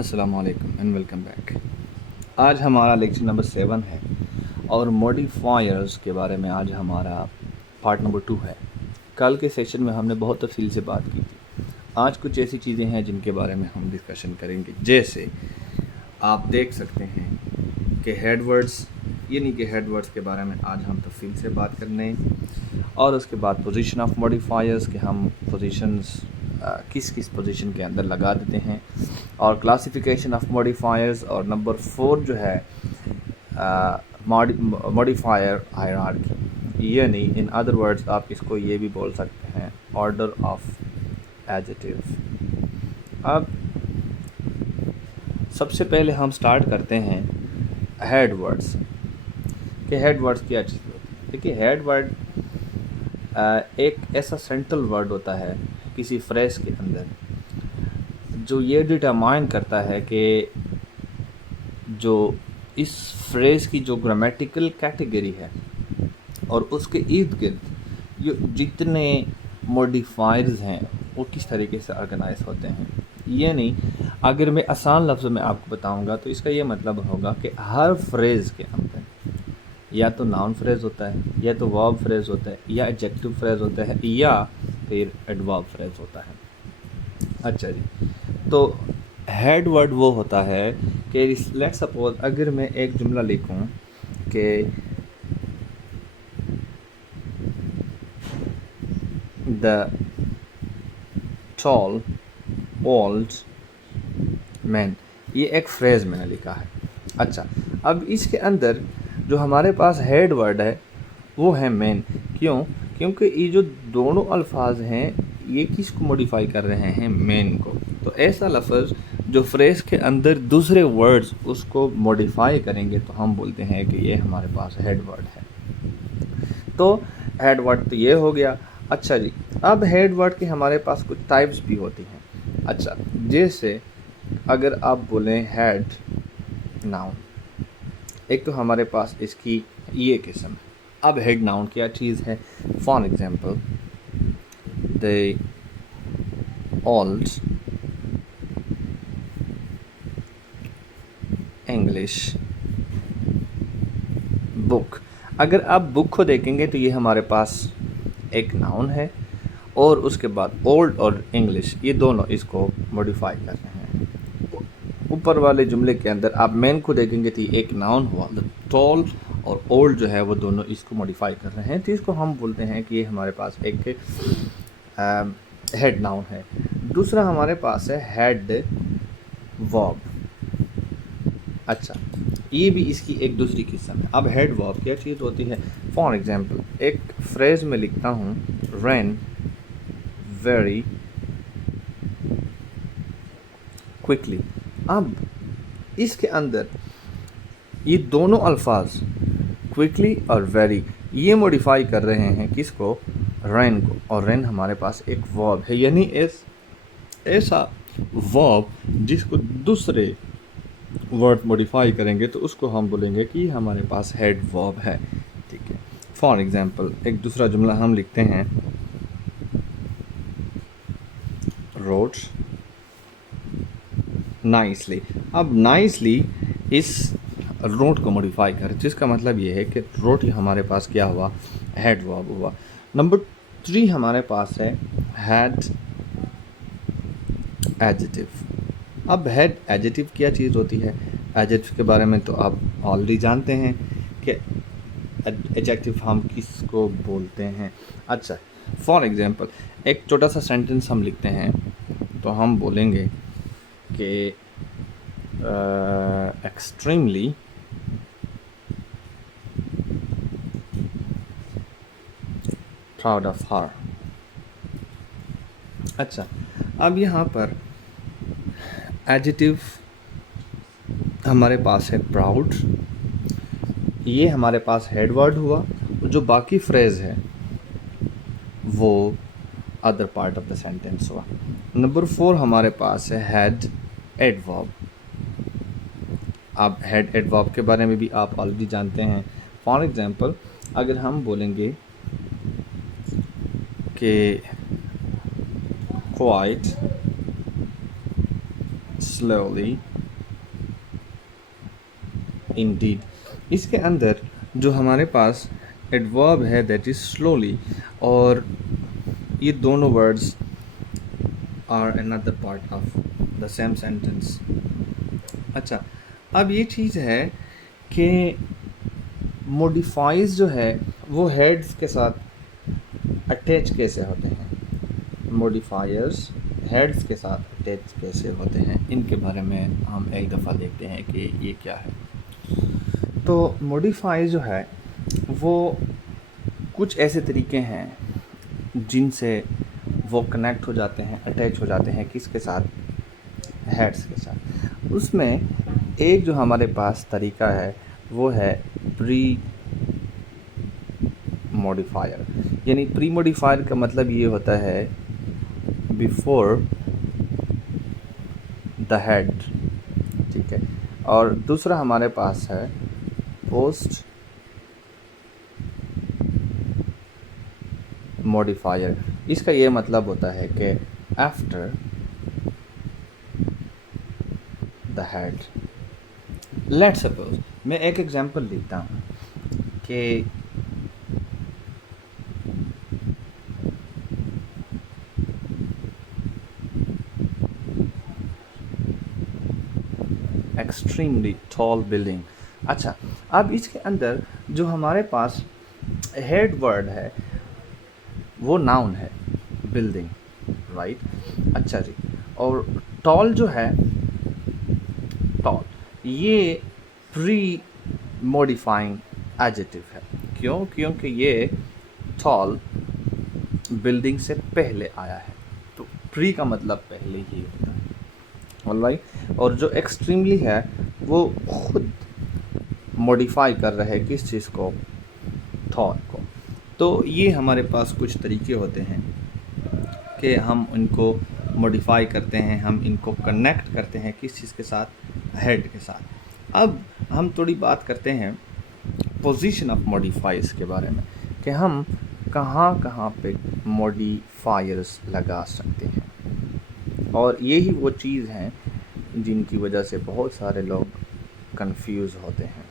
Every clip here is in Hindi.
अस्सलाम वालेकुम एंड वेलकम बैक। आज हमारा लेक्चर नंबर 7 है और मॉडिफायर्स के बारे में आज हमारा पार्ट नंबर 2 है। कल के सेशन में हमने बहुत तफसील से बात की थी। आज कुछ ऐसी चीज़ें हैं जिनके बारे में हम डिस्कशन करेंगे। जैसे आप देख सकते हैं कि हेडवर्ड्स, यानी कि हेडवर्ड्स के बारे में आज हम तफसील से बात करने, और उसके बाद पोजीशन ऑफ मॉडिफायर्स के हम पोजीशंस किस किस पोजीशन के अंदर लगा देते हैं, और क्लासिफिकेशन ऑफ मॉडिफायर्स, और नंबर 4 जो है मॉडिफायर हायरार्की, यानी इन अदर वर्ड्स आप इसको ये भी बोल सकते हैं ऑर्डर ऑफ एडजेक्टिव। अब सबसे पहले हम स्टार्ट करते हैं हेड वर्ड्स कि हेड वर्ड्स क्या चीज़ होती है। देखिए, हेड वर्ड एक ऐसा सेंट्रल वर्ड होता है किसी फ्रेज के अंदर जो ये डिटरमाइन करता है कि जो इस फ्रेज की जो ग्रामेटिकल कैटेगरी है और उसके इर्द गिर्द ये जितने मॉडिफायर्स हैं वो किस तरीके से ऑर्गेनाइज होते हैं। ये नहीं, अगर मैं आसान लफ्ज़ों में आपको बताऊंगा तो इसका ये मतलब होगा कि हर फ्रेज़ के अंदर या तो नाउन फ्रेज़ होता है, या तो वर्ब फ्रेज़ होता है, या एडजेक्टिव फ्रेज़ होता है, या फिर एडवर्ब फ्रेज़ होता है। अच्छा जी, तो हेड वर्ड वो होता है कि लेट्स सपोज अगर मैं एक जुमला लिखूं कि द टॉल ओल्ड मैन, ये एक फ्रेज़ मैंने लिखा है। अच्छा, अब इसके अंदर जो हमारे पास हेड वर्ड है वो है मैन। क्यों? क्योंकि ये जो दोनों अल्फाज हैं ये किसको मॉडिफाई कर रहे हैं? मैन को। तो ऐसा लफ्ज़ जो फ्रेज़ के अंदर दूसरे वर्ड्स उसको मॉडिफाई करेंगे तो हम बोलते हैं कि ये हमारे पास हेड वर्ड है। तो हेड वर्ड तो ये हो गया। अच्छा जी, अब हेड वर्ड के हमारे पास कुछ टाइप्स भी होती हैं। अच्छा, जैसे अगर आप बोलें हेड नाउन, एक तो हमारे पास इसकी ये किस्म है। अब हेड नाउन क्या चीज़ है? For example, the old English book. अगर आप बुक को देखेंगे तो ये हमारे पास एक नाउन है, और उसके बाद ओल्ड और इंग्लिश ये दोनों इसको मॉडिफाई कर रहे हैं। ऊपर वाले जुमले के अंदर आप मैन को देखेंगे तो एक नाउन हुआ, द टॉल और ओल्ड जो है वो दोनों इसको मॉडिफाई कर रहे हैं, तो इसको हम बोलते हैं कि ये हमारे पास एक हेड नाउन है। दूसरा हमारे पास है हेड वर्ब। अच्छा, ये भी इसकी एक दूसरी किस्म है। अब हेड वर्ब क्या चीज़ होती है? फॉर एग्जांपल, एक फ्रेज में लिखता हूँ रन वेरी क्विकली। अब इसके अंदर ये दोनों अल्फाज क्विकली और वेरी ये मॉडिफाई कर रहे हैं किसको? रन को। और रन हमारे पास एक वर्ब है, यानी ऐसा वर्ब जिसको दूसरे वर्ड मॉडिफाई करेंगे तो उसको हम बोलेंगे कि हमारे पास हेड वर्ब है। ठीक है। फॉर एग्जांपल, एक दूसरा जुमला हम लिखते हैं रोड नाइसली। अब नाइसली इस रोड को मॉडिफाई कर, जिसका मतलब ये है कि रोड हमारे पास क्या हुआ? हेड वर्ब हुआ। नंबर 3 हमारे पास है हेड एडजेक्टिव। अब हेड एडजेक्टिव क्या चीज़ होती है? एडजेक्टिव के बारे में तो आप ऑलरेडी जानते हैं कि एडजेक्टिव हम किसको बोलते हैं। अच्छा, फॉर एग्जांपल, एक छोटा सा सेंटेंस हम लिखते हैं तो हम बोलेंगे कि एक्सट्रीमली प्राउड ऑफ हर। अच्छा, अब यहाँ पर एडजेक्टिव हमारे पास है प्राउड, ये हमारे पास हेड वर्ड हुआ। जो बाकी फ्रेज है वो other part of the sentence हुआ। नंबर 4 हमारे पास है हेड एडवर्ब। अब हेड एडवर्ब के बारे में भी आप ऑलरेडी जानते हैं। फॉर एग्जांपल, अगर हम बोलेंगे कि क्वाइट slowly indeed। इसके अंदर जो हमारे पास एडवर्ब है दैट इज स्लोली, और ये दोनों words are another part of the same sentence. अच्छा, अब ये चीज़ है कि मॉडिफाइज जो है वो हेड्स के साथ अटैच कैसे होते हैं, मॉडिफायर्स हेड्स के साथ अटैच कैसे होते हैं, इनके बारे में हम एक दफ़ा देखते हैं कि ये क्या है। तो मॉडिफाइज जो है वो कुछ ऐसे तरीके हैं जिनसे वो कनेक्ट हो जाते हैं, अटैच हो जाते हैं, किसके साथ, हेड्स के साथ। उसमें एक जो हमारे पास तरीका है वो है प्री मॉडिफायर, यानी प्री मॉडिफायर का मतलब ये होता है बिफोर द हेड, ठीक है। और दूसरा हमारे पास है पोस्ट मॉडिफायर। इसका ये मतलब होता है कि after the head. Let's suppose मैं एक एग्जांपल लेता हूँ कि एक्सट्रीमली टॉल बिल्डिंग। अच्छा, अब इसके अंदर जो हमारे पास हेड वर्ड है वो नाउन है, बिल्डिंग, राइट। अच्छा जी, और टॉल जो है, टॉल ये प्री मॉडिफाइंग एडजेक्टिव है। क्यों? क्योंकि ये टॉल बिल्डिंग से पहले आया है, तो प्री का मतलब पहले ही होता है, ऑलराइट। और जो एक्सट्रीमली है वो खुद मॉडिफाई कर रहा है किस चीज़ को, थॉट को। तो ये हमारे पास कुछ तरीके होते हैं कि हम उनको मॉडिफाई करते हैं, हम इनको कनेक्ट करते हैं किस चीज़ के साथ, हेड के साथ। अब हम थोड़ी बात करते हैं पोजीशन ऑफ मॉडिफायर्स के बारे में कि हम कहाँ कहाँ पे मॉडिफायर्स लगा सकते हैं, और यही वो चीज़ हैं जिनकी वजह से बहुत सारे लोग कंफ्यूज होते हैं।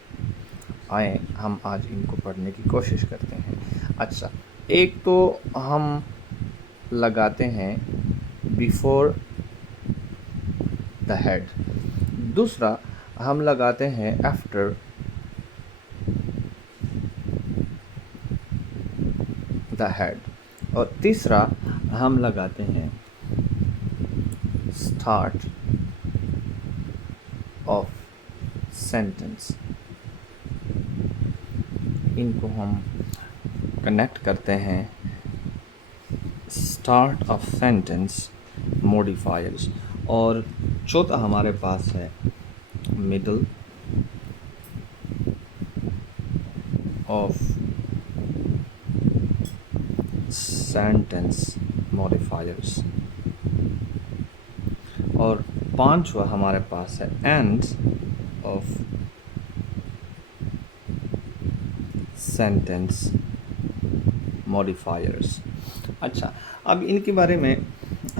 आए हम आज इनको पढ़ने की कोशिश करते हैं। अच्छा, एक तो हम लगाते हैं बिफोर द हेड, दूसरा हम लगाते हैं आफ्टर द हेड, और तीसरा हम लगाते हैं स्टार्ट ऑफ सेंटेंस। इनको हम कनेक्ट करते हैं स्टार्ट ऑफ सेंटेंस मॉडिफायर्स। और चौथा हमारे पास है मिडल ऑफ सेंटेंस मॉडिफायर्स, और पांचवा हमारे पास है एंड ऑफ सेंटेंस मॉडिफायर्स। अच्छा, अब इनके बारे में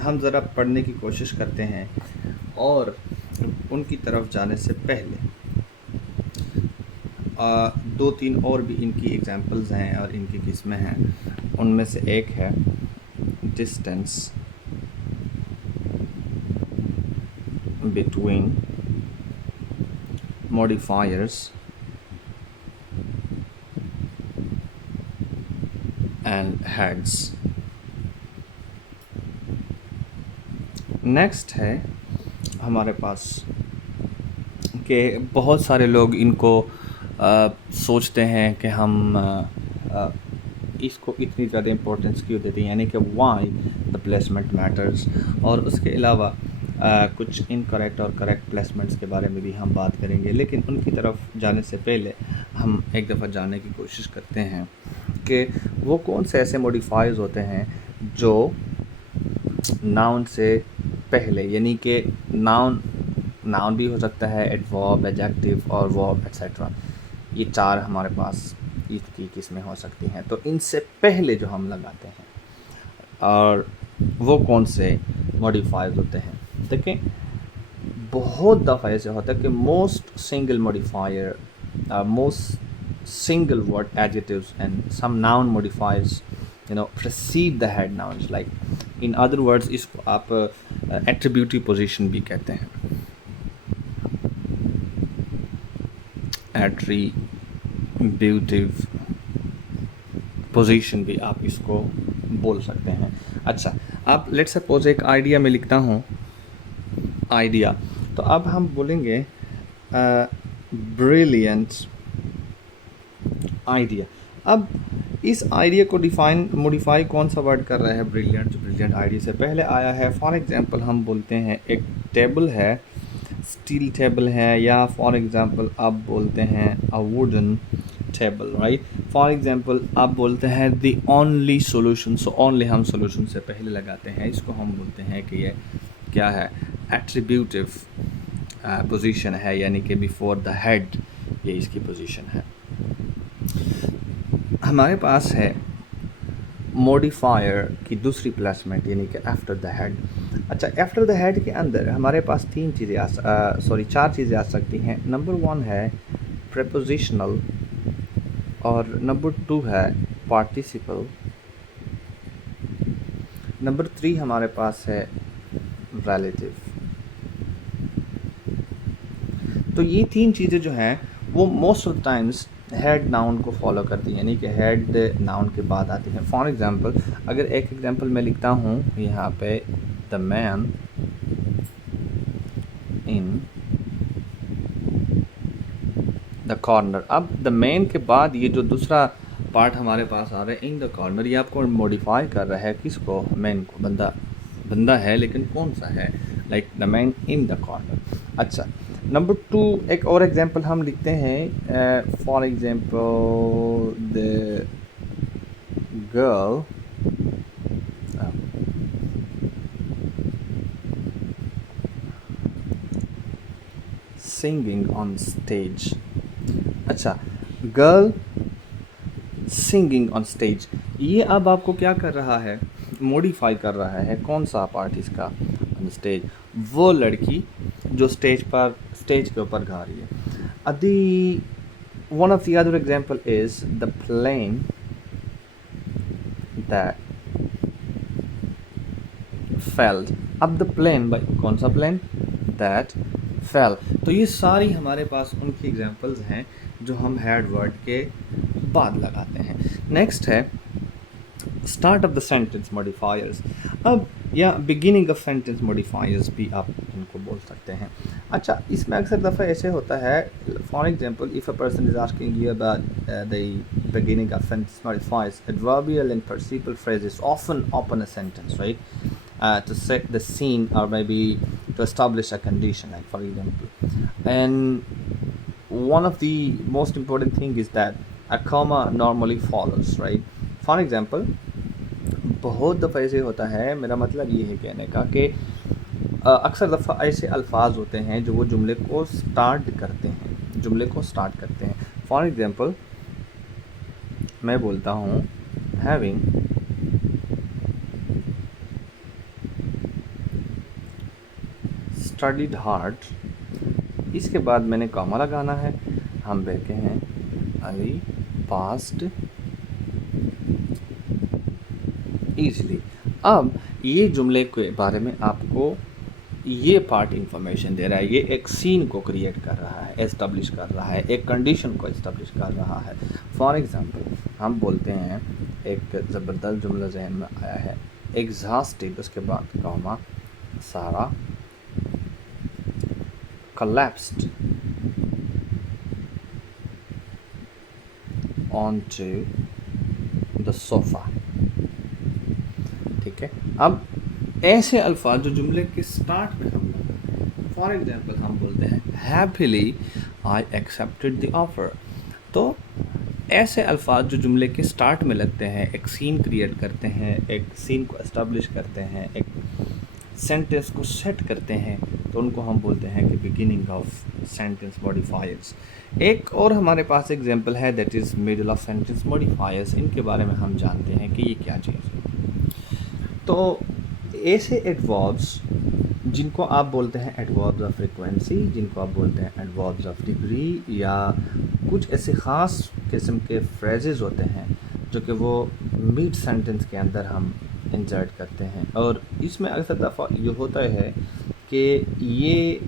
हम ज़रा पढ़ने की कोशिश करते हैं, और उनकी तरफ जाने से पहले दो तीन और भी इनकी एग्जांपल्स हैं और इनकी किस्में हैं। उनमें से एक है distance between modifiers and heads. Next है हमारे पास कि बहुत सारे लोग इनको सोचते हैं कि हम इसको इतनी ज़्यादा इम्पोर्टेंस क्यों देते हैं, यानी कि वाई द प्लेसमेंट मैटर्स। और उसके अलावा कुछ इनकरेक्ट और करेक्ट प्लेसमेंट्स के बारे में भी हम बात करेंगे, लेकिन उनकी तरफ जाने से पहले हम एक दफ़ा जानने की कोशिश करते हैं कि वो कौन से ऐसे मॉडिफायर्स होते हैं जो नाउन से पहले, यानी कि नाउन भी हो सकता है, एडवर्ब, एडजेक्टिव और वर्ब एट्सेट्रा, ये चार हमारे पास इसकी किस्में हो सकती हैं। तो इनसे पहले जो हम लगाते हैं और वो कौन से मॉडिफायर्स होते हैं, देखें बहुत दफ़ा ऐसे होता है कि most single modifier, most single word adjectives and some noun modifiers precede the head nouns, like in other words इसको आप attributive position भी कहते हैं, attributive position भी आप इसको बोल सकते हैं। अच्छा, आप लेट सपोज एक आइडिया में लिखता हूँ आइडिया, तो अब हम बोलेंगे ब्रिलियंट आइडिया। अब इस आइडिया को मॉडिफाई कौन सा वर्ड कर रहा है? ब्रिलियंट। जो ब्रिलियंट आइडिया से पहले आया है, फॉर एग्जांपल हम बोलते हैं एक टेबल है, स्टील टेबल है, या फॉर एग्जांपल आप बोलते हैं a wooden table, right. For example आप बोलते हैं the only solution, so only हम सॉल्यूशन से पहले लगाते हैं, इसको हम बोलते हैं कि ये क्या है? एट्रीब्यूटिव पोजीशन है, यानी कि बिफोर द हेड ये इसकी पोजीशन है। हमारे पास है मॉडिफायर की दूसरी प्लेसमेंट, यानी कि आफ्टर द हेड। अच्छा, आफ्टर द हेड के अंदर हमारे पास चार चीज़ें आ सकती हैं। नंबर 1 है प्रेपोजिशनल, और नंबर 2 है पार्टिसिपल, नंबर 3 हमारे पास है रिलेटिव। तो ये 3 चीज़ें जो हैं वो most of times head noun को फॉलो करती हैं, यानी कि हेड नाउन के बाद आती हैं। फॉर एग्जांपल अगर एक एग्जांपल मैं लिखता हूँ यहाँ पे, the man in the corner. अब द मैन के बाद ये जो दूसरा पार्ट हमारे पास आ रहा है इन द कॉर्नर, ये आपको मॉडिफाई कर रहा है किसको? मैन को। बंदा है, लेकिन कौन सा है? Like the man in the corner. अच्छा, नंबर 2 एक और एग्जांपल हम लिखते हैं, for example the girl singing on stage. अच्छा, गर्ल सिंगिंग ऑन स्टेज, ये अब आपको क्या कर रहा है? मॉडिफाई कर रहा है। कौन सा पार्ट इसका? ऑन स्टेज, वो लड़की जो स्टेज के ऊपर गा रही है। One of the other example is the plane that fell. अब द प्लेन, भाई कौन सा प्लेन? That fail. तो ये सारी हमारे पास उनकी एग्जांपल्स हैं जो हम हेड वर्ड के बाद लगाते हैं। नेक्स्ट है start of the sentence modifiers. अब या बिगिनिंग ऑफ सेंटेंस मॉडिफायर्स भी आप इनको बोल सकते हैं। अच्छा, इसमें अक्सर दफ़ा ऐसे होता है, for example if a person is asking you about the beginning of sentence modifiers, adverbial and participle phrases often open a sentence, right? To set the scene, or maybe to establish a condition, like for example. And one of the most important thing is that a comma normally follows, right? For example, बहुत दफ़ा ऐसे होता है, मेरा मतलब ये है कहने का कि अक्सर दफ़ा ऐसे अल्फाज होते हैं जो वो जुमले को स्टार्ट करते हैं। फॉर एग्जांपल मैं बोलता हूँ हैविंग स्टडीड हार्ड, इसके बाद मैंने कॉमा लगाना है, हम बैठे हैं आई पास्ड ईजली। अब ये जुमले के बारे में आपको ये पार्ट इंफॉर्मेशन दे रहा है, ये एक सीन को क्रिएट कर रहा है, एस्टेब्लिश कर रहा है, एक कंडीशन को एस्टेब्लिश कर रहा है। फॉर एग्जांपल हम बोलते हैं, एक ज़बरदस्त जुमला जहन में आया है, एग्जॉस्टेड, उसके बाद कॉमा, सारा collapsed onto the sofa। ठीक है, अब ऐसे अल्फाज जो जुमले के स्टार्ट में हम बोलते हैं, फॉर एग्जांपल हम बोलते हैं happily I accepted the offer. तो ऐसे अल्फाज जो जुमले के स्टार्ट में लगते हैं, एक सीन क्रिएट करते हैं, एक सीन को एस्टेब्लिश करते हैं, एक सेंटेंस को सेट करते हैं, तो उनको हम बोलते हैं कि बिगिनिंग ऑफ सेंटेंस मॉडिफायर्स। एक और हमारे पास एग्जांपल है, that is middle of sentence modifiers. इनके बारे में हम जानते हैं कि ये क्या चीज़ है। तो ऐसे एडवर्ब्स जिनको आप बोलते हैं एडवर्ब्स ऑफ फ्रीक्वेंसी, जिनको आप बोलते हैं एडवर्ब्स ऑफ डिग्री, या कुछ ऐसे ख़ास किस्म के फ्रेजेस होते हैं जो कि वो मिड सेंटेंस के अंदर हम इंसर्ट करते हैं, और इसमें अक्सर दफ़ा ये होता है कि ये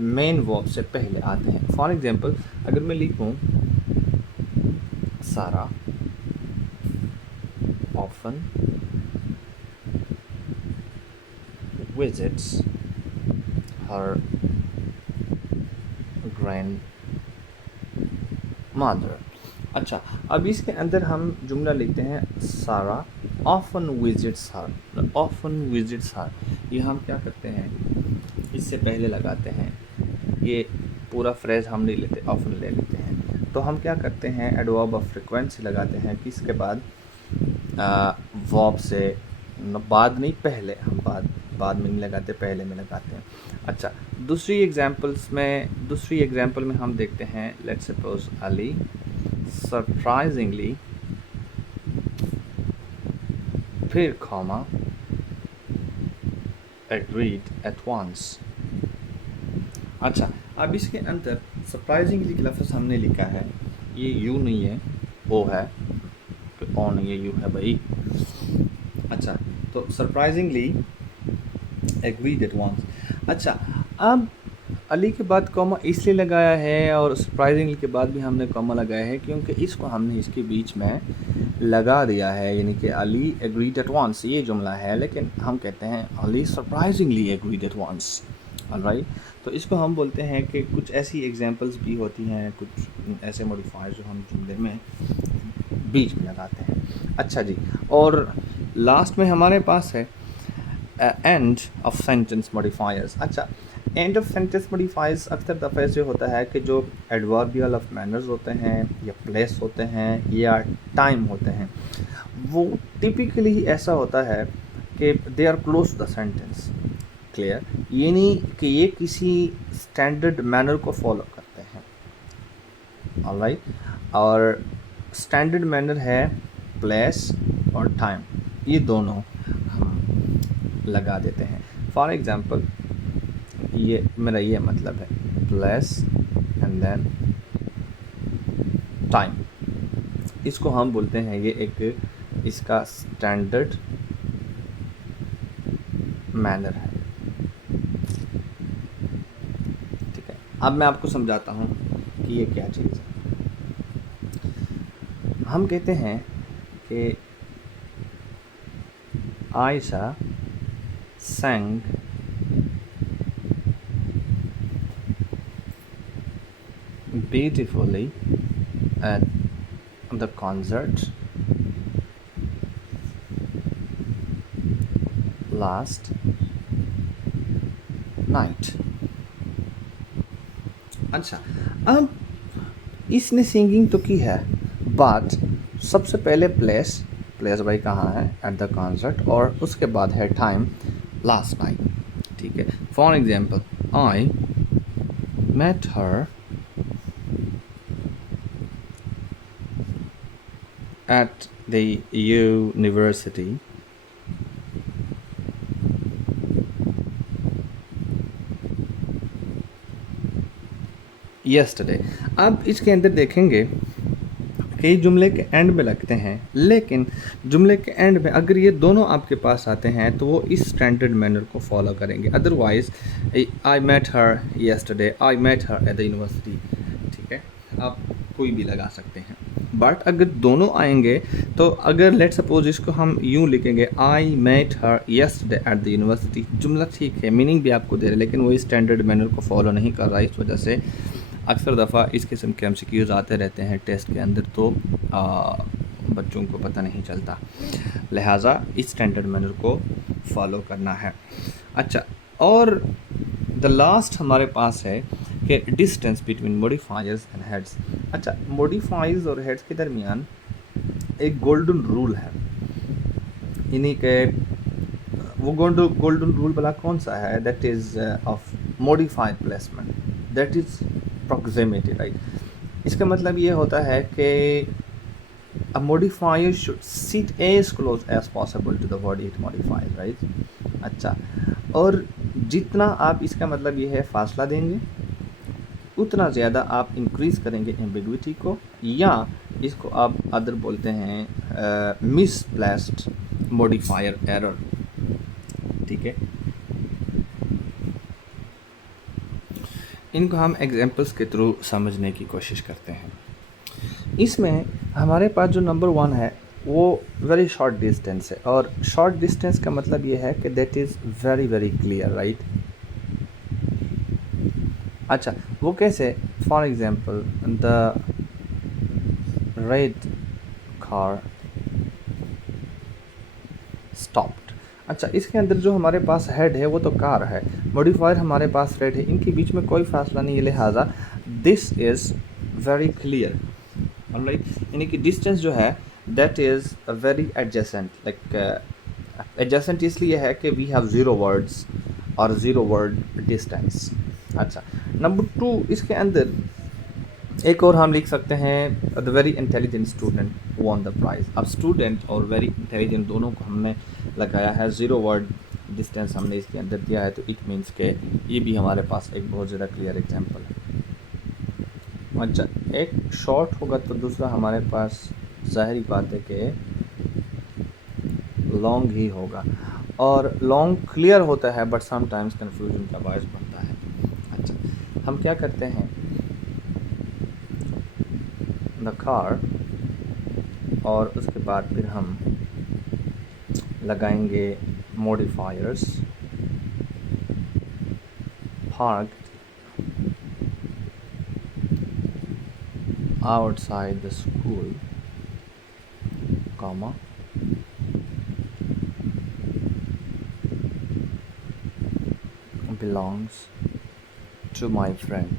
मेन वर्ब से पहले आते हैं। फॉर एग्ज़ाम्पल अगर मैं लिखूँ सारा ऑफन visits her grandmother। अच्छा, अब इसके अंदर हम जुमला लिखते हैं सारा ऑफन विजिट्स हर। ऑफन विजिट्स हर, ये हम क्या करते हैं, इससे पहले लगाते हैं। ये पूरा फ्रेज हम नहीं लेते, ऑफन ले लेते हैं। तो हम क्या करते हैं, एडवर्ब ऑफ फ्रीक्वेंसी लगाते हैं किसके बाद, वर्ब से बाद नहीं, पहले। हम बाद में नहीं लगाते, पहले में लगाते हैं। अच्छा, दूसरी एग्जांपल में हम देखते हैं, लेट्स सपोज अली सरप्राइजिंगली, फिर कॉमा, एग्रीड एट वंस। अच्छा, अब इसके अंदर सरप्राइजिंगली का लफ्ज़ हमने लिखा है, ये यू नहीं है, ओ है, ओ नहीं है, यू है भाई। अच्छा, तो सरप्राइजिंगली एग्रीड एट वंस। अच्छा, अब अली के बाद कॉमा इसलिए लगाया है और सरप्राइजिंगली के बाद भी हमने कॉमा लगाया है क्योंकि इसको हमने इसके बीच में लगा दिया है, यानी कि अली एग्रीड एट वंस ये जुमला है, लेकिन हम कहते हैं Ali surprisingly agreed at once. Alright, तो इसको हम बोलते हैं कि कुछ ऐसी एग्जांपल्स भी होती हैं, कुछ ऐसे मॉडिफायर्स जो हम जुमले में बीच में लगाते हैं। अच्छा जी, और लास्ट में हमारे पास है एंड ऑफ सेंटेंस मॉडिफायर्स। अच्छा, एंड ऑफ सेंटेंस मॉडिफायर्स अक्सर दफ़ा ऐसे होता है कि जो एडवर्बियल ऑफ मैनर्स होते हैं, या प्लेस होते हैं, या टाइम होते हैं, वो टिपिकली ऐसा होता है कि they are close to the sentence. Clear, ये नहीं कि ये किसी स्टैंडर्ड मैनर को फॉलो करते हैं। ऑलराइट, और स्टैंडर्ड मैनर है प्लेस और टाइम, ये दोनों हम लगा देते हैं। फॉर एग्ज़ाम्पल, ये मेरा ये मतलब है, प्लेस एंड देन टाइम, इसको हम बोलते हैं, ये एक इसका स्टैंडर्ड मैनर है। ठीक है, अब मैं आपको समझाता हूँ कि ये क्या चीज़ है। हम कहते हैं कि Ayesha sang beautifully at the concert last night। अच्छा, अब इसने सिंगिंग तो की है, बट सबसे पहले प्लेस भाई कहाँ है, एट द कॉन्सर्ट, और उसके बाद है टाइम, लास्ट नाइट। ठीक है, for example, I met her at the university yesterday. अब इसके अंदर देखेंगे कई जुमले के एंड में लगते हैं, लेकिन जुमले के एंड में अगर ये दोनों आपके पास आते हैं तो वो इस स्टैंडर्ड मैनर को फॉलो करेंगे। Otherwise, I met her yesterday, I met her at the university, ठीक है, आप कोई भी लगा सकते हैं। बट अगर दोनों आएंगे तो अगर लेट सपोज इसको हम यूँ लिखेंगे, I met her yesterday at the university, जुमला ठीक है, मीनिंग भी आपको दे रहे, लेकिन वो स्टैंडर्ड मैनर को फॉलो नहीं कर रहा। इस वजह से अक्सर दफ़ा इस किस्म के MCQs आते रहते हैं टेस्ट के अंदर, तो बच्चों को पता नहीं चलता, लिहाजा इस स्टैंडर्ड मैनर को फॉलो करना है। अच्छा, और द लास्ट हमारे पास है कि distance between modifiers and heads. अच्छा, मॉडिफायर्स और हेड्स के दरमियान एक गोल्डन रूल है, यानी कि वो गोल्डन रूल भला कौन सा है, that is of modified placement, that is proximity. Right, इसका मतलब ये होता है कि a modifier should sit as close as possible to the body it modifies, right? अच्छा, और जितना आप इसका मतलब ये है फासला देंगे उतना ज़्यादा आप इंक्रीज़ करेंगे एम्बिग्विटी को, या इसको आप अदर बोलते हैं मिसप्लेस्ड मॉडिफायर एरर। ठीक है, इनको हम एग्जांपल्स के थ्रू समझने की कोशिश करते हैं। इसमें हमारे पास जो नंबर 1 है वो वेरी शॉर्ट डिस्टेंस है, और शॉर्ट डिस्टेंस का मतलब ये है कि that is very very clear, right. अच्छा, वो कैसे? For example the red car stopped. अच्छा, इसके अंदर जो हमारे पास हेड है वो तो कार है, मॉडिफायर हमारे पास रेड है, इनके बीच में कोई फासला नहीं है, लिहाजा this is very clear, alright. यानी कि डिस्टेंस जो है that is very adjacent, like adjacent इसलिए है कि वी हैव 0 वर्ड्स और 0 वर्ड डिस्टेंस। अच्छा, नंबर 2, इसके अंदर एक और हम लिख सकते हैं the very intelligent student won the prize. अब स्टूडेंट और वेरी इंटेलिजेंट दोनों को हमने लगाया है, 0 वर्ड डिस्टेंस हमने इसके अंदर दिया है, तो इट मीन्स के ये भी हमारे पास एक बहुत ज़्यादा क्लियर एग्जांपल है। अच्छा, एक शॉर्ट होगा तो दूसरा हमारे पास ज़ाहिरी बात है कि लॉन्ग ही होगा, और लॉन्ग क्लियर होता है बट समटाइम्स कन्फ्यूजन का बायस बनता है। अच्छा, हम क्या करते हैं, द कार, और उसके बाद फिर हम लगाएंगे modifiers, parked outside the school, comma, belongs to my friend।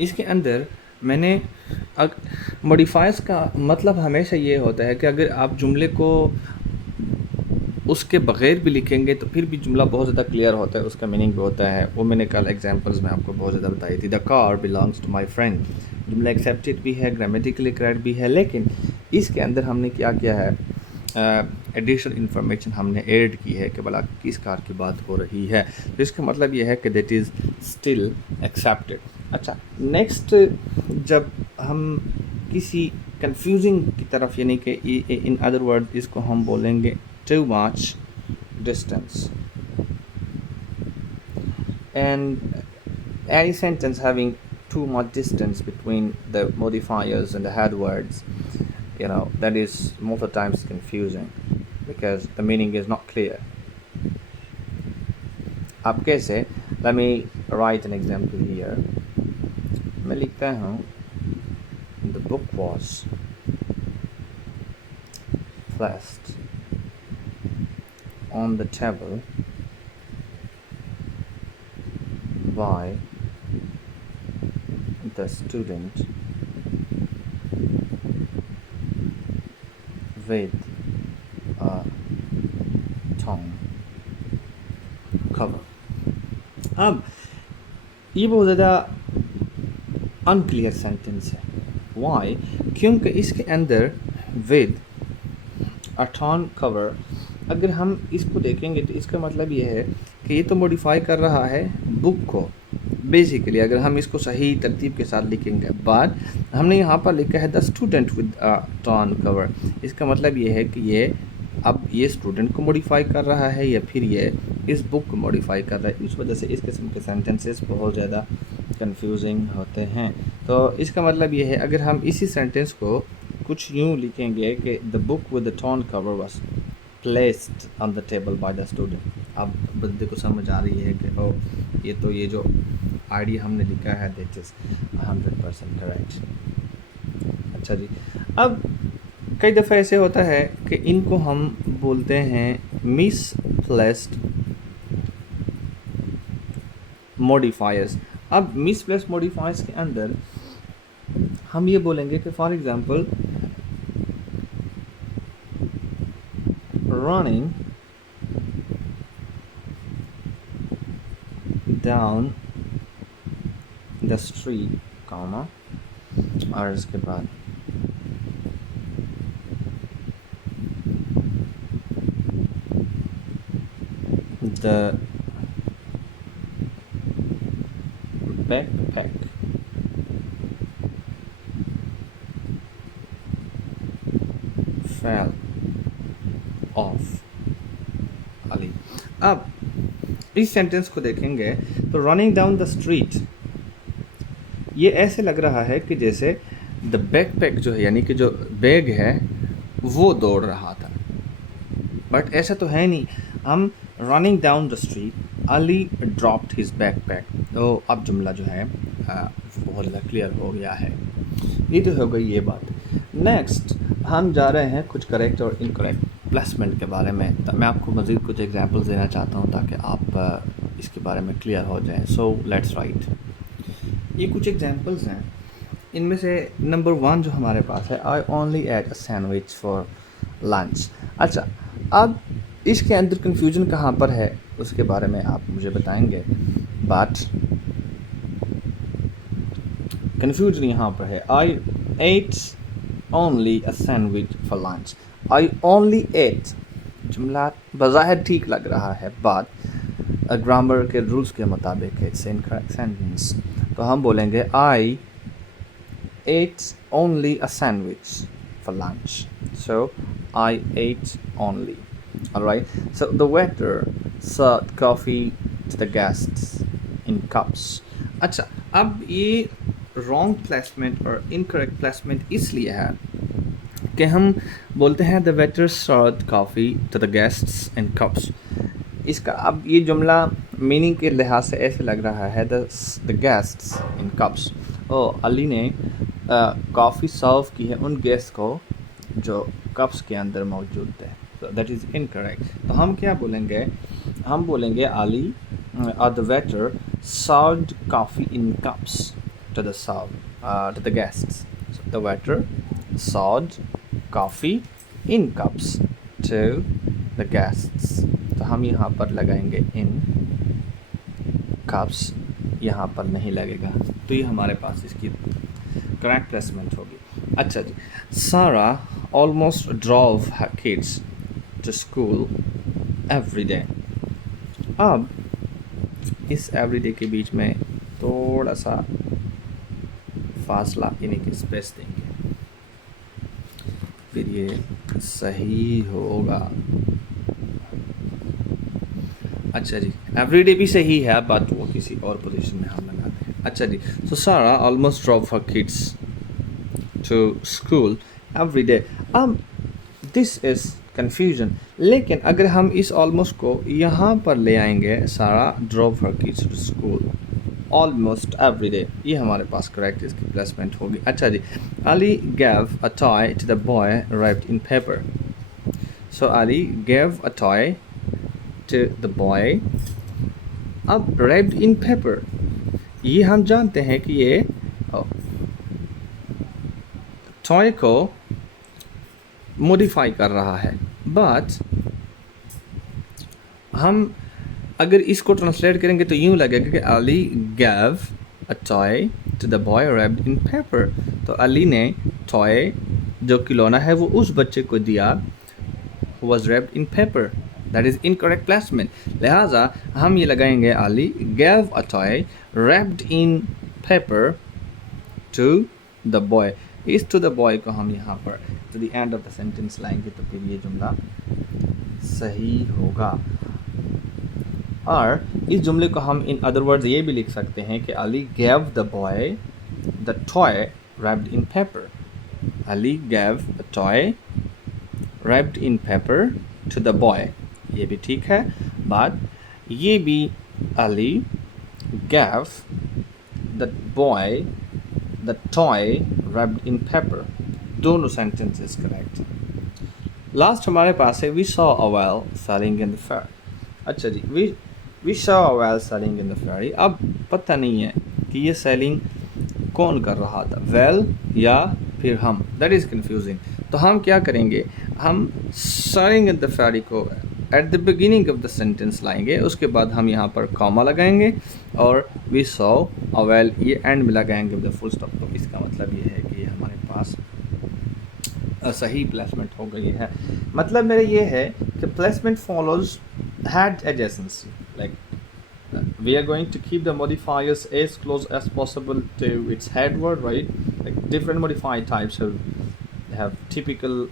इसके अंदर मैंने मॉडिफायर्स का मतलब हमेशा ये होता है कि अगर आप जुमले को उसके बग़ैर भी लिखेंगे तो फिर भी जुमला बहुत ज़्यादा क्लियर होता है, उसका मीनिंग भी होता है। वो मैंने कल एग्जांपल्स में आपको बहुत ज़्यादा बताई थी। The car belongs to my friend, जुमला एक्सेप्टेड भी है, ग्रामेटिकली करेक्ट भी है, लेकिन इसके अंदर हमने क्या किया है, एडिशनल इन्फॉर्मेशन हमने ऐड की है कि भला किस कार की बात हो रही है, तो इसका मतलब ये है कि दैट इज़ स्टिल एक्सेप्टेड। अच्छा, नेक्स्ट, जब हम किसी कंफ्यूजिंग की तरफ, यानी कि इन अदर वर्ड इसको हम बोलेंगे too much distance, and any sentence having too much distance between the modifiers and the head words, that is most of the times confusing because the meaning is not clear. अब कैसे? Let me write an example here. मैं लिखता हूँ the book was placed on the table by the student with a torn cover। अब ये बहुत ज़्यादा अनक्लियर सेंटेंस है। वाई? क्योंकि इसके अंदर विद अ टॉर्न कवर, अगर हम इसको देखेंगे तो इसका मतलब ये है कि ये तो मॉडिफाई कर रहा है बुक को बेसिकली, अगर हम इसको सही तरतीब के साथ लिखेंगे। बाद हमने यहाँ पर लिखा है the student with a torn cover, इसका मतलब ये है कि ये स्टूडेंट को मॉडिफाई कर रहा है या फिर ये इस बुक को मॉडिफाई कर रहा है। इस वजह से इस किस्म के सेंटेंसेस बहुत ज़्यादा कंफ्यूजिंग होते हैं। तो इसका मतलब ये है, अगर हम इसी सेंटेंस को कुछ यूँ लिखेंगे कि the book with the torn cover was placed on the table by the student. अब बंदे को समझ आ रही है कि ये जो आइडिया हमने लिखा है दैट इज़ 100% करेक्ट। अच्छा जी, अब कई दफ़ा ऐसे होता है कि इनको हम बोलते हैं मिसप्लेस्ड मॉडिफायर्स। अब मिसप्लेस्ड मॉडिफायर्स के अंदर हम ये बोलेंगे कि for example running down the street, comma, और इसके बाद The backpack fell off Ali। अब इस सेंटेंस को देखेंगे तो रनिंग डाउन द स्ट्रीट, ये ऐसे लग रहा है कि जैसे द बैकपैक जो है यानी कि जो बैग है वो दौड़ रहा था, बट ऐसा तो है नहीं। हम running down the street Ali dropped his backpack, तो अब जुमला जो है बहुत क्लियर हो गया है। ये तो हो गई ये बात। नेक्स्ट हम जा रहे हैं कुछ करेक्ट और इनकरेक्ट प्लेसमेंट के बारे में। तो मैं आपको मज़ीद कुछ एग्जांपल्स देना चाहता हूँ ताकि आप इसके बारे में क्लियर हो जाएं। So let's write. ये कुछ एग्जांपल्स हैं, इनमें से नंबर 1 जो हमारे पास है, आई only at a sandwich for lunch. अच्छा, अब इसके अंदर कन्फ्यूजन कहाँ पर है उसके बारे में आप मुझे बताएंगे, बट कन्फ्यूजन यहाँ पर है। I ate only a sandwich for lunch. I only ate जुमला बज़ाहिर ठीक लग रहा है, बट ग्रामर के रूल्स के मुताबिक इट्स इनकरेक्ट सेंटेंस। तो हम बोलेंगे I ate only a sandwich for lunch. So I ate only. Alright, so the waiter served coffee to the guests in cups. अच्छा, अब ये wrong placement और incorrect placement इसलिए है कि हम बोलते हैं the waiter served coffee to the guests in cups। इसका अब ये जुमला मीनिंग के लिहाज से ऐसे लग रहा है the guests in cups। Ali ने कॉफ़ी सर्व की है उन गेस्ट को जो कप्स के अंदर मौजूद थे। So that is incorrect। तो हम क्या बोलेंगे, हम बोलेंगे Ali the waiter served coffee in cups to the guests। So the waiter served coffee in cups to the guests। तो हम यहाँ पर लगाएंगे in, cups यहाँ पर नहीं लगेगा, तो ये हमारे पास इसकी करेक्ट प्लेसमेंट होगी। अच्छा जी, Sarah almost drove her kids to school every day। अब इस every day के बीच में थोड़ा सा फासला यानी कि स्पेस देंगे, फिर ये सही होगा। अच्छा जी, एवरीडे भी सही है, बट वो किसी और पोजीशन में हम लगाते हैं। अच्छा जी, so Sara almost drop her kids to school every day this is confusion, लेकिन अगर हम इस ऑलमोस्ट को यहाँ पर ले आएंगे, सारा drop her kids to school almost every day, ये हमारे पास करेक्ट इसकी प्लेसमेंट होगी। अच्छा जी, Ali gave a toy to the boy wrapped in paper. So Ali gave a toy to the boy. अब रैप्ड इन पेपर, ये हम जानते हैं कि ये टॉय को मॉडिफाई कर रहा है, बट हम अगर इसको ट्रांसलेट करेंगे तो यूँ लगेगा कि Ali gave a toy to the boy wrapped in paper. तो अली ने टॉय जो खिलौना है वो उस बच्चे को दिया who was wrapped in paper। That is incorrect placement। लिहाजा हम ये लगाएंगे Ali gave a toy wrapped in paper to the boy। इस to the boy को हम यहाँ पर to the end of the sentence लाएंगे तो फिर ये जुमला सही होगा। और इस जुमले को हम in other words ये भी लिख सकते हैं कि Ali gave the boy the toy wrapped in paper। Ali gave a toy wrapped in paper to the boy, ये भी ठीक है, but ये भी Ali gave the boy the toy wrapped in paper, दोनों sentences correct। लास्ट हमारे पास है we saw a whale sailing in the fair। अच्छा जी, we saw a whale sailing in the ferry। अब पता नहीं है कि ये sailing कौन कर रहा था, whale या फिर हम, that is confusing। तो हम क्या करेंगे, हम sailing in the ferry को at the beginning of the sentence लाएंगे, उसके बाद हम यहाँ पर कॉमा लगाएंगे और we saw a whale ये एंड में लगाएंगे with the full stop। तो इसका मतलब ये है कि ये हमारे पास सही प्लेसमेंट हो गई है। मतलब मेरा ये है कि placement follows had adjacency, like we are going to keep the modifiers as close as possible to its head word, right? Like different modifier types have typical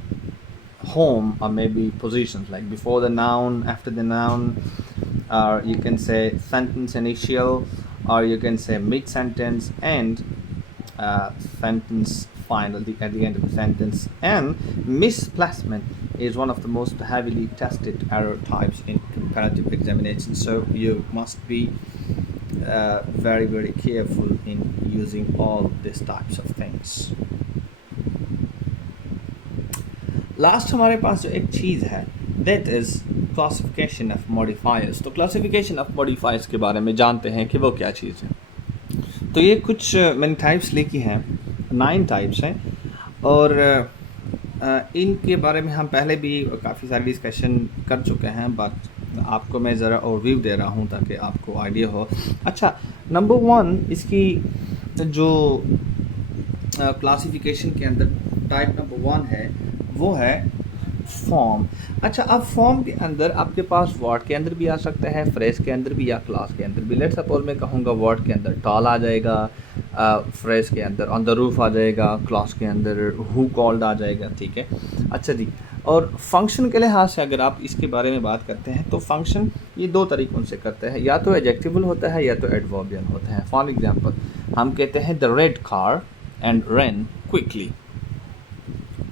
home or maybe positions, like before the noun, after the noun, or you can say sentence initial, or you can say mid sentence and sentence final, at the end of the sentence. And misplacement is one of the most heavily tested error types in comparative examination, so you must be very very careful in using all these types of things. Last हमारे पास जो एक चीज़ है that is classification of modifiers. तो क्लासिफिकेशन ऑफ मॉडिफायर्स के बारे में जानते हैं कि वो क्या चीज़ है। तो ये कुछ मैंने टाइप्स लिखी हैं, 9 टाइप्स हैं, और इनके बारे में हम पहले भी काफ़ी सारी डिस्कशन कर चुके हैं, बट आपको मैं ज़रा ओवरव्यू दे रहा हूँ ताकि आपको आइडिया हो। अच्छा, नंबर 1 इसकी जो क्लासिफिकेशन के अंदर टाइप नंबर 1 है वो है फॉर्म। अच्छा, अब फॉर्म के अंदर आपके पास वर्ड के अंदर भी आ सकता है, फ्रेज के अंदर भी या क्लास के अंदर भी। लेट सपोज मैं कहूँगा वर्ड के अंदर टॉल आ जाएगा, फ्रेज के अंदर ऑन द रूफ आ जाएगा, क्लास के अंदर हु कॉल्ड आ जाएगा, ठीक है। अच्छा जी, और फंक्शन के लिहाज से अगर आप इसके बारे में बात करते हैं तो फंक्शन ये 2 तरीक़ों से करते हैं, या तो एडजेक्टिवल होता है या तो एडवर्बियल होता है। फॉर एग्जांपल हम कहते हैं the red car and run quickly.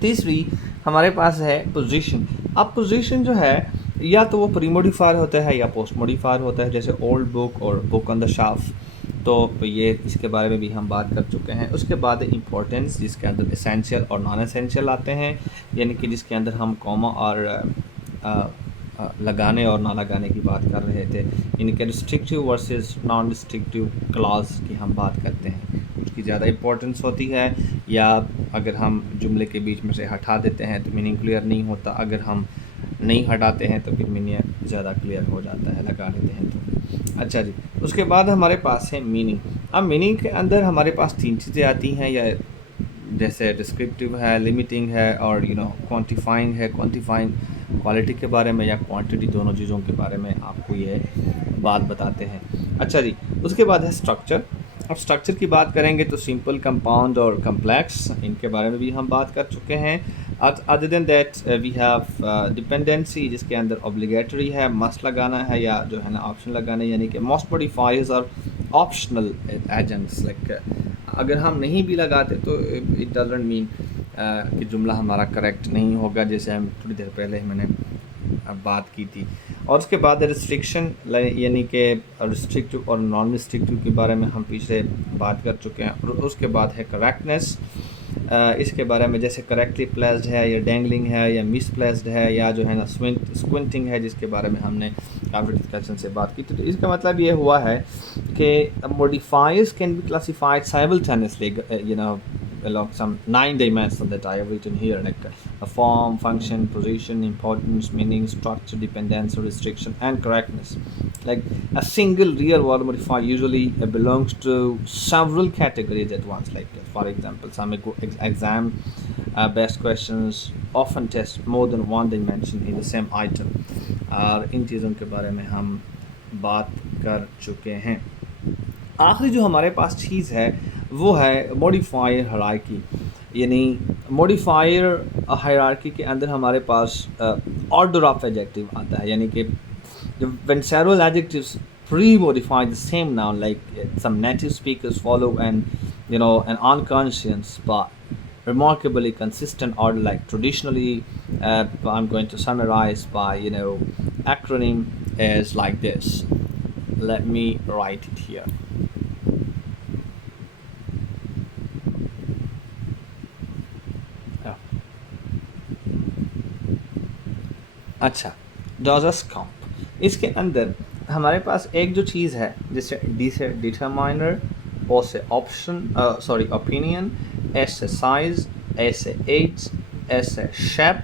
तीसरी हमारे पास है पोजीशन। अब पोजीशन जो है या तो वो प्री मॉडिफायर होता है या पोस्ट मॉडिफायर होता है, जैसे ओल्ड बुक और बुक ऑन द शेल्फ। तो ये इसके बारे में भी हम बात कर चुके हैं। उसके बाद इंपॉर्टेंस, जिसके अंदर एसेंशियल और नॉन एसेंशियल आते हैं, यानी कि जिसके अंदर हम कॉमा और लगाने और ना लगाने की बात कर रहे थे। इनके restrictive versus non restrictive clause की हम बात करते हैं, उसकी ज़्यादा इंपॉर्टेंस होती है, या अगर हम जुमले के बीच में से हटा देते हैं तो मीनिंग क्लियर नहीं होता, अगर हम नहीं हटाते हैं तो फिर मीनिंग ज़्यादा क्लियर हो जाता है, लगा लेते हैं तो। अच्छा जी, उसके बाद हमारे पास है मीनिंग। अब मीनिंग के अंदर हमारे पास 3 चीज़ें आती हैं, या जैसे डिस्क्रिप्टिव है, लिमिटिंग है, और क्वांटिफाइंग है। क्वांटिफाइंग क्वालिटी के बारे में या क्वांटिटी, दोनों चीज़ों के बारे में आपको ये बात बताते हैं। अच्छा जी, उसके बाद है स्ट्रक्चर। अब स्ट्रक्चर की बात करेंगे तो सिंपल, कंपाउंड और कम्प्लेक्स, इनके बारे में भी हम बात कर चुके हैं। Other than that we have dependency, जिसके अंदर ऑब्लिगेटरी है, मस्ट लगाना है या जो है ना ऑप्शन लगाना है, यानी कि मोस्ट मॉडिफायर्स और ऑप्शनल एजेंट्स। लाइक अगर हम नहीं भी लगाते तो इट डजंट मीन कि जुमला हमारा करेक्ट नहीं होगा, जैसे हम थोड़ी देर पहले मैंने बात की थी। और उसके बाद रिस्ट्रिक्शन, यानी कि रिस्ट्रिक्टिव और नॉन रिस्ट्रिक्टिव के बारे में हम पीछे बात कर चुके हैं। और उसके बाद है करेक्टनेस, इसके बारे में जैसे करेक्टली प्लेस्ड है या डेंगलिंग है या मिसप्लेस्ड है या जो है ना स्क्विंटिंग है, जिसके बारे में हमने काफ़ी डिस्कशन से बात की थी। तो इसका मतलब ये हुआ है कि modifiers can be classified simultaneously, along some 9 dimensions that I have written here, like a form, function, position, importance, meaning, structure, dependence, restriction, and correctness. Like a single real word modifier usually belongs to several categories at once. Like for example, some exam based questions often test more than one dimension in the same item. और इन चीज़ों के बारे में हम बात कर चुके हैं। आखिरी जो हमारे पास चीज़ है वो है मॉडिफायर हायरार्की, यानी मॉडिफायर हायरार्की के अंदर हमारे पास ऑर्डर ऑफ एडजेक्टिव आता है, यानी कि when several adjectives pre-modify the same noun, like some native speakers follow an unconscious but remarkably consistent order. Like traditionally, I'm going to summarize by acronym is like this. Let me write it here. अच्छा, डॉजर्स कॉम्प, इसके अंदर हमारे पास एक जो चीज़ है, जैसे डी से डिटरमाइनर, ओ से ऑप्शन ओपिनियन, एस से साइज, ए से एज, एस से शेप,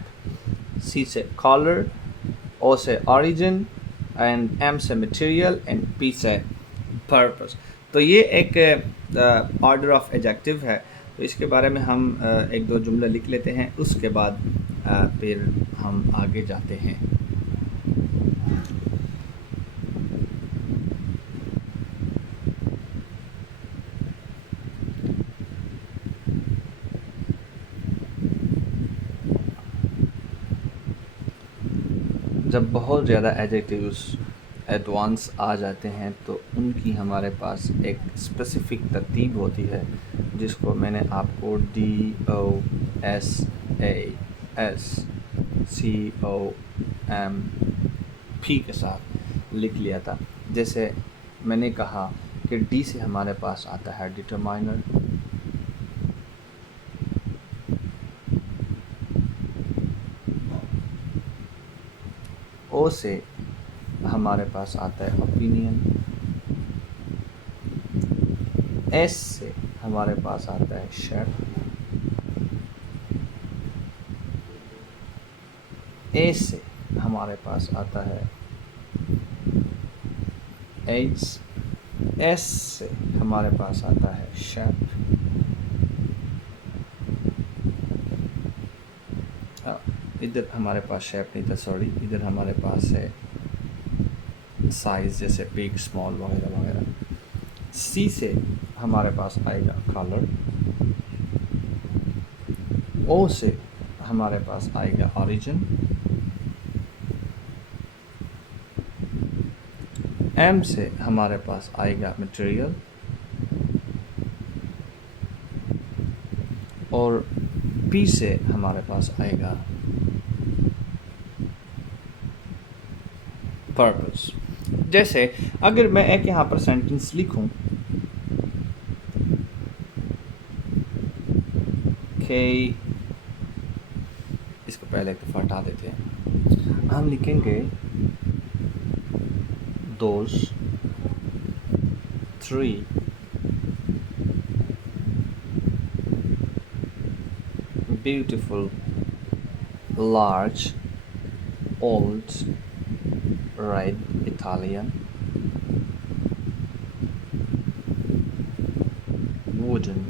सी से कलर, ओ से ओरिजिन, एंड एम से मटेरियल, एंड पी से पर्पस। तो ये एक ऑर्डर ऑफ एडजेक्टिव है। तो इसके बारे में हम एक दो जुमले लिख लेते हैं, उसके बाद फिर हम आगे जाते हैं। जब बहुत ज़्यादा एडजेक्टिव्स एडवांस आ जाते हैं तो उनकी हमारे पास एक स्पेसिफ़िक तरतीब होती है, जिसको मैंने आपको DOSASCOMP के साथ लिख लिया था। जैसे मैंने कहा कि डी से हमारे पास आता है डिटरमाइनर, ओ से हमारे पास आता है ओपिनियन, एस से हमारे पास आता है शेप, ए से हमारे पास आता है एज, एस से हमारे पास आता है शेप, इधर हमारे पास शेप नहीं था, सॉरी, इधर हमारे पास है साइज, जैसे बिग, स्मॉल वगैरह वगैरह। सी से हमारे पास आएगा कलर, ओ से हमारे पास आएगा ओरिजिन, एम से हमारे पास आएगा मटेरियल, और पी से हमारे पास आएगा पर्पस। जैसे अगर मैं एक यहाँ पर सेंटेंस लिखूं कि इसको पहले एक दफ़ा हटा देते हैं, हम लिखेंगे those 3 beautiful large old red Italian wooden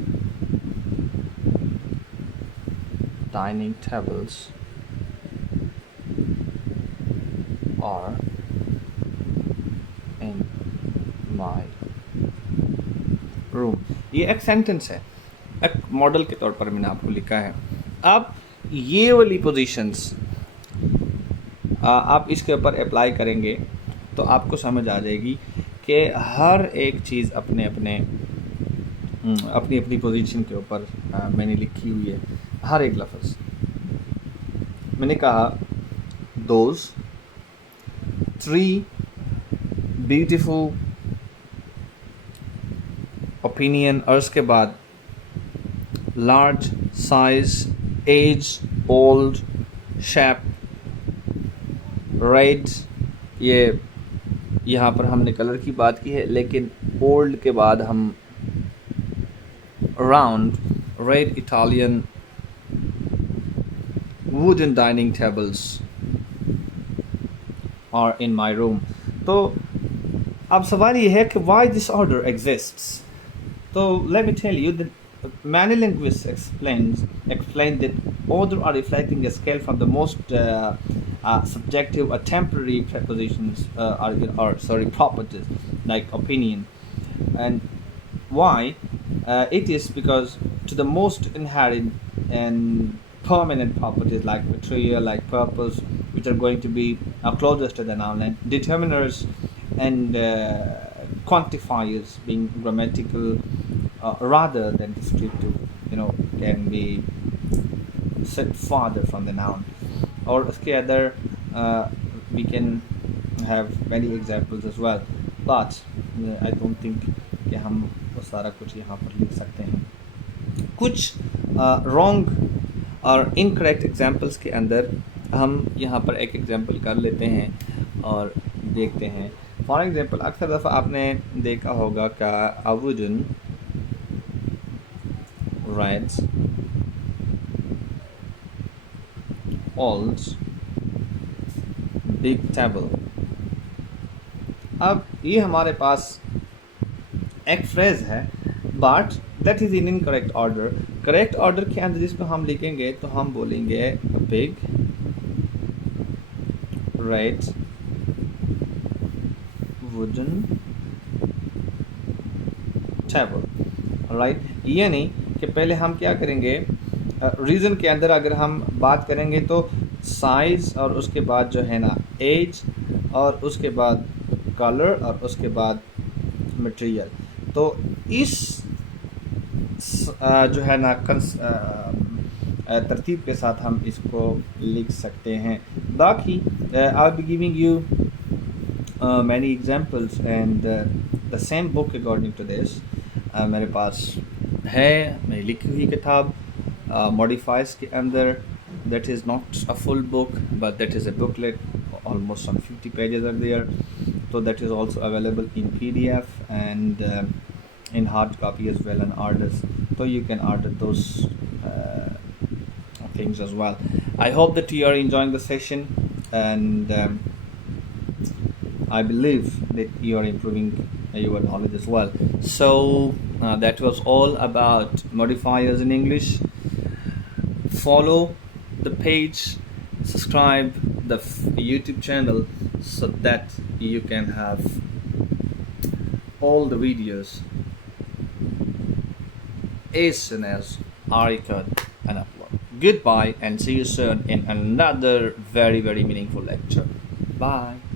dining tables are in my room। ये एक सेंटेंस है, एक मॉडल के तौर पर मैंने आपको लिखा है। अब ये वाली पोजीशंस आप इसके ऊपर अप्लाई करेंगे तो आपको समझ आ जाएगी कि हर एक चीज़ अपने अपने अपनी अपनी पोजीशन के ऊपर मैंने लिखी हुई है। हर एक लफ्ज़ मैंने कहा दोज 3 ब्यूटीफुल ओपिनियन, और उसके बाद large, size, age, old, shape, red. ये यहाँ पर हमने कलर की बात की है, लेकिन ओल्ड के बाद हम round, red Italian wooden dining tables और इन माई रूम। तो अब सवाल ये है कि वाई दिस ऑर्डर एग्जिस्ट्स। तो let me tell you that many linguists explain that order are reflecting a scale from the most subjective or temporary prepositions or properties like opinion, and why it is because to the most inherent and permanent properties like material, like purpose, which are going to be closest to the noun, and determiners and quantifiers being grammatical rather than descriptive, can be set farther from the noun. और उसके other we can have many examples as well, but I don't think कि हम वो सारा कुछ यहाँ पर लिख सकते हैं। कुछ wrong और incorrect examples के अंदर हम यहाँ पर एक example कर लेते हैं और देखते हैं। फॉर एग्जाम्पल, अक्सर दफ़ा आपने देखा होगा कि a wooden red old big table। अब ये हमारे पास एक फ्रेज है, but that is in incorrect order. Correct order के अंदर जिसको हम लिखेंगे तो हम बोलेंगे big red wooden table, right. यानी कि पहले हम क्या करेंगे, रीज़न के अंदर अगर हम बात करेंगे तो साइज़ और उसके बाद जो है ना एज और उसके बाद कलर और उसके बाद मटेरियल। तो इस जो है ना तरतीब के साथ हम इसको लिख सकते हैं। बाकी I be giving you many examples and the same book according to this मेरे पास है मेरी लिखी हुई किताब मॉडिफाइज के अंदर। that is not a full book but that is a booklet, almost some 50 pages are there, so that is also available in PDF and in hard copy as well and orders, so you can order those things as well. I hope that you are enjoying the session and I believe that you are improving your knowledge as well. So that was all about modifiers in English. Follow the page, subscribe the YouTube channel so that you can have all the videos as soon as I record and upload. Goodbye and see you soon in another very meaningful lecture. Bye.